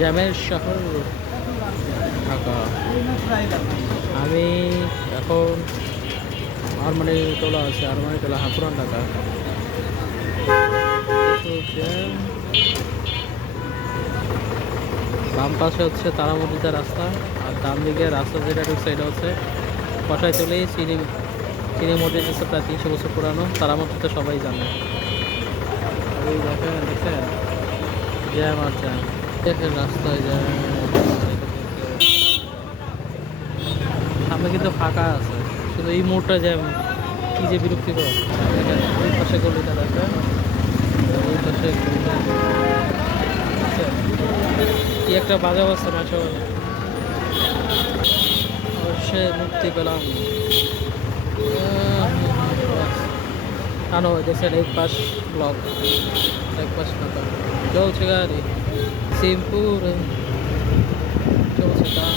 জ্যামের শহর ঢাকা। আমি এখন আরমানিটোলা আছে, আরমানিটোলা পুরান ঢাকা। জ্যাম। বাম পাশে হচ্ছে তারা মসজিদের রাস্তা, আর ডান দিকে রাস্তা যেটা ঢুকছে এটা হচ্ছে কষাইতলি চিনি চিনি মসজিদ হচ্ছে প্রায় 300 বছর পুরানো। তারা মসজিদটা সবাই জানে। ওই দেখেন দেখেন জ্যাম আর জ্যাম, দেখেন রাস্তায় জ্যাম। সামনে কিন্তু ফাঁকা আছে, শুধু এই মোড়টা জ্যাম, কি যে বিরক্তিকর। দেখেন ওই পাশে গলিটা দেখেন, ওই পাশে গলিটা। কি একটা বাজে অবস্থা মাসে অবশ্যই মুক্তি পেলাম। আনো দেখছেন এক পাশ ব্লক, এক পাশ ফাঁকা, চলছে গাড়ি সিমপুরে, চলছে কাজ।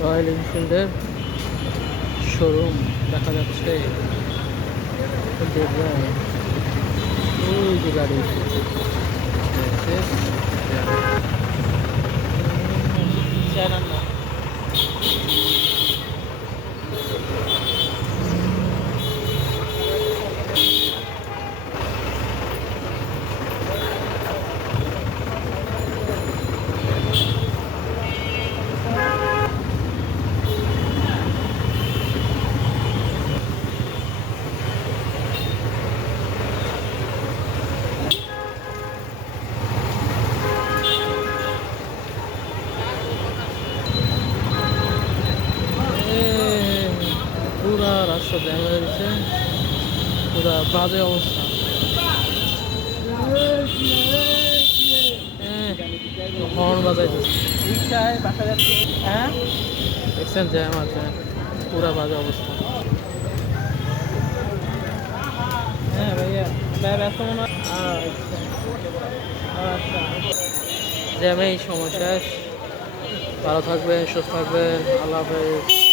রয়্যাল এনফিল্ডের শোরুম দেখা যাচ্ছে, ওই যে গাড়ি জানান না। পুরা রাস্তা জ্যাম হয়ে গেছে, পুরা বাজে অবস্থা। হর্ন বাজাইতেছে, রিক্সায় বাসা যাচ্ছে। হ্যাঁ দেখছেন জ্যাম আছে, পুরা বাজে অবস্থা। হ্যাঁ ভাইয়া, ব্যস্ত মনে হয়। আচ্ছা, জ্যামেই সমস্যা। ভালো থাকবেন, সুস্থ থাকবেন, আল্লাহ হাফেজ।